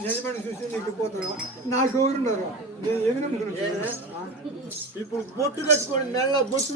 నిజమని చూసి నీకు పోతున్నా నాకు ఎవరున్నారు నేను ఎదురు ఇప్పుడు బొట్టు కట్టుకొని మెల్ల బొట్టు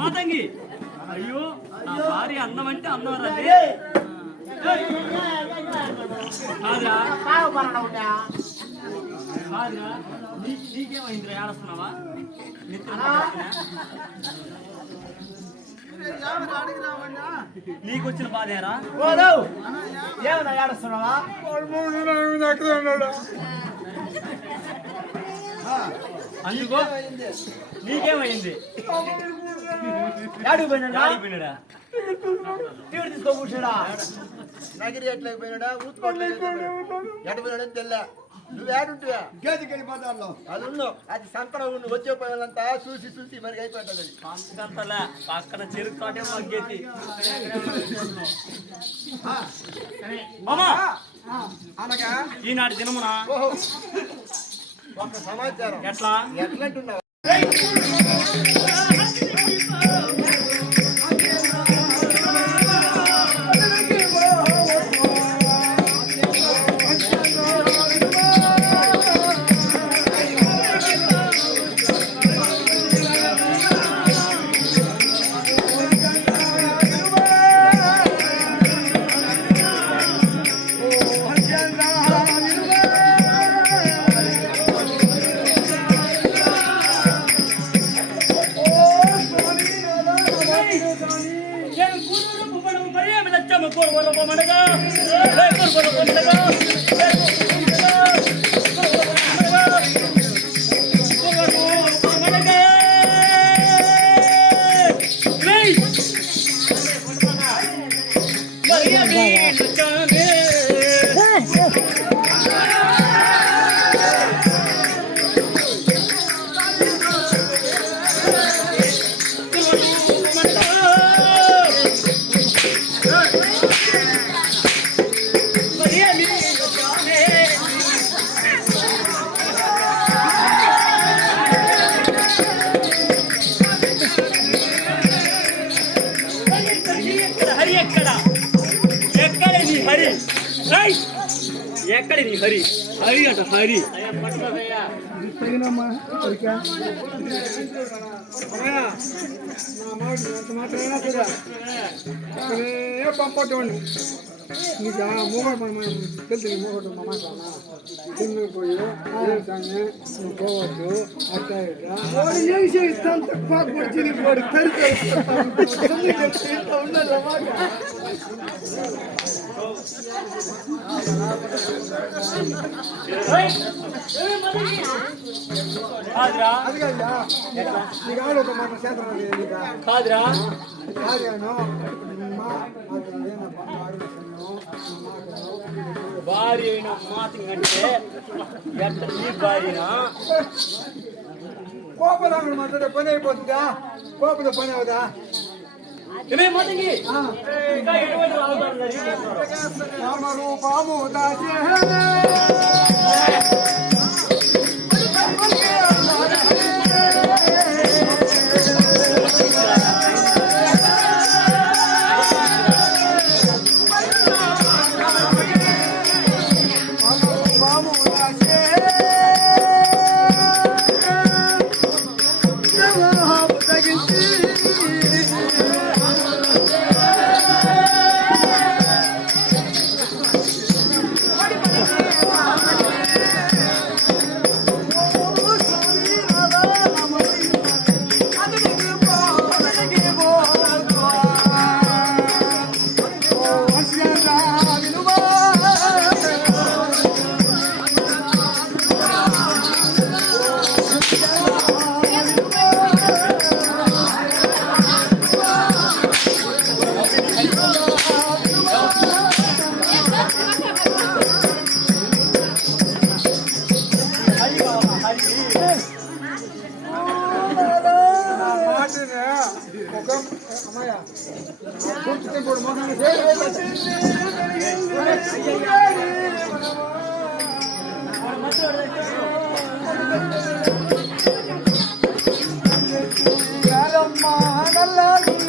మాతంగి అయ్యో నా భార్య అందం అంటే అందం రాదే కాదురా, నీకేమైందిరా? ఏడుస్తున్నావా? నీకు వచ్చిన బాధేరా? ఏమన్నా ఏడుస్తున్నావా? అక్కడే ఉన్నాడు. అందుకో నీకేమైంది? పోయినాడా? తీసుకో కూర్చోడా నగిరి ఎట్లయిపోయినాడా ఊతుకోవట్లేదు ఎడపోయినాడని తెల్లా నువ్వు ఏడుంటువా గేదికి వెళ్ళిపోతాను అది ఉన్నావు అది సంతలో ఉండి వచ్చే పోయాలంతా చూసి చూసి మరి అయిపోతుంది సంతలా పక్కన చెరుకు తోటే మగ్గేసి అలాగా ఈనాటి దినమున ఒక సమాచారం ఎట్లా ఎట్లంటున్నావు ఎక్కడ నీ హరి? హరి అంట హరి. పంపటండి నీకు మూగడు మనం తెలుసు మూగడు మా మాట చిన్న పోయి నువ్వు పోవద్దు అట్లా కాదురా అది కదా నీకు ఆవిడ ఒక మాట చేస్తాను కాదురా భార్య అయిన మాతం కంటే ఎట్ట నీ భార్యనా? కోపదాన్ని మాట్లాడే పని అయిపోతుందా? కోపద పని అవుదా? రూపము దాచే నల్లాడు